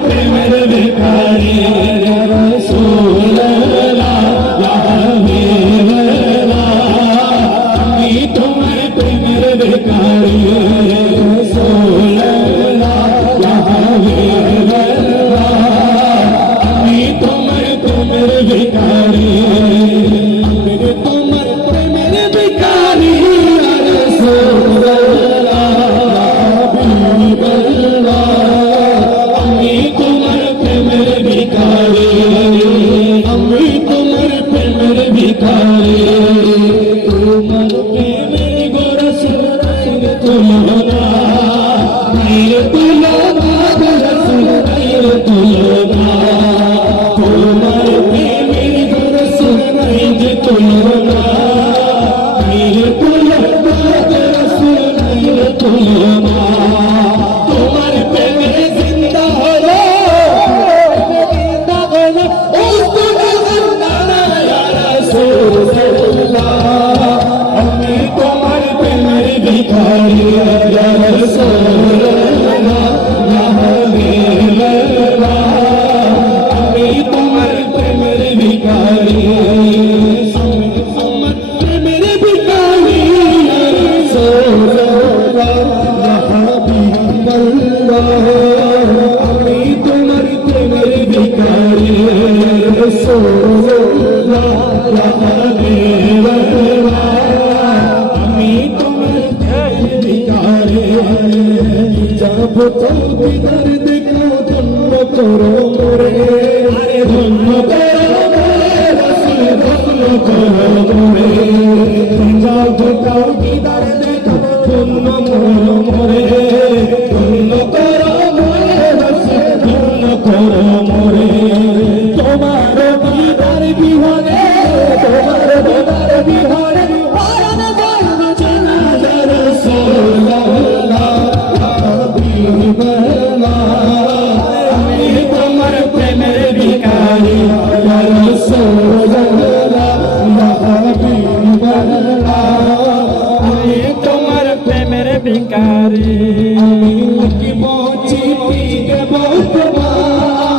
প্রেমের ভিখারি ইয়া রাসূলুল্লাহ ইয়া হাবিবাল্লাহ আমি তোমার প্রেমের ভিখারি ইয়া রাসূলুল্লাহ ইয়া হাবিবাল্লাহ আমি তোমার প্রেমের ভিখারি তোমার প্রেমের ভিখারি ইয়া রাসূলুল্লাহ আমি তোমার প্রেমের ভিখারি আমি তোমার প্রেমের ভিখারি তোমার প্রেমের গোরসুল তুলনা মেরে তুলনা গোরসুল তুলনা তোমার প্রেমের গোরসুল মেরে তুলনা মেরে তুলনা গোরসুল মেরে তুলনা তোমার প্রেমে জিন্দা হলো জিন্দা হলো উস্তুনে জিন্দানা ইয়া রাসূলুল্লাহ আমি তোমার প্রেমের ভিখারি ইয়া রাসূলুল্লাহ ইয়া হাবিবাল্লাহ আমি তোমার প্রেমের ভিখারি আমার প্রেমের ভিখারি ইয়া রাসূলুল্লাহ ইয়া হাবিবাল্লাহ আমি তোমার প্রেমের ভিখারি ইয়া রাসূলুল্লাহ ইয়া হাবিবাল্লাহ আমি তোমার প্রেমের ভিখারি যাব তকদীর দেখো ধন্য করো মোরে আরে ধন্য করো মোরে রাসূল ধন্য করো মোরে যাব তকদীর দেখো ধন্য মোরে ধন্য করো মোরে রাসূল ধন্য করো মোরে তোমার দিদার বিহনে তোমার দিদার বিহনে পরাণ যায় জানা ইয়া রাসূলুল্লাহ হাবিবাল্লাহ আমি তোমার প্রেমের ভিখারি ইয়া রাসূলুল্লাহ হাবিবাল্লাহ আমি তোমার প্রেমের ভিখারি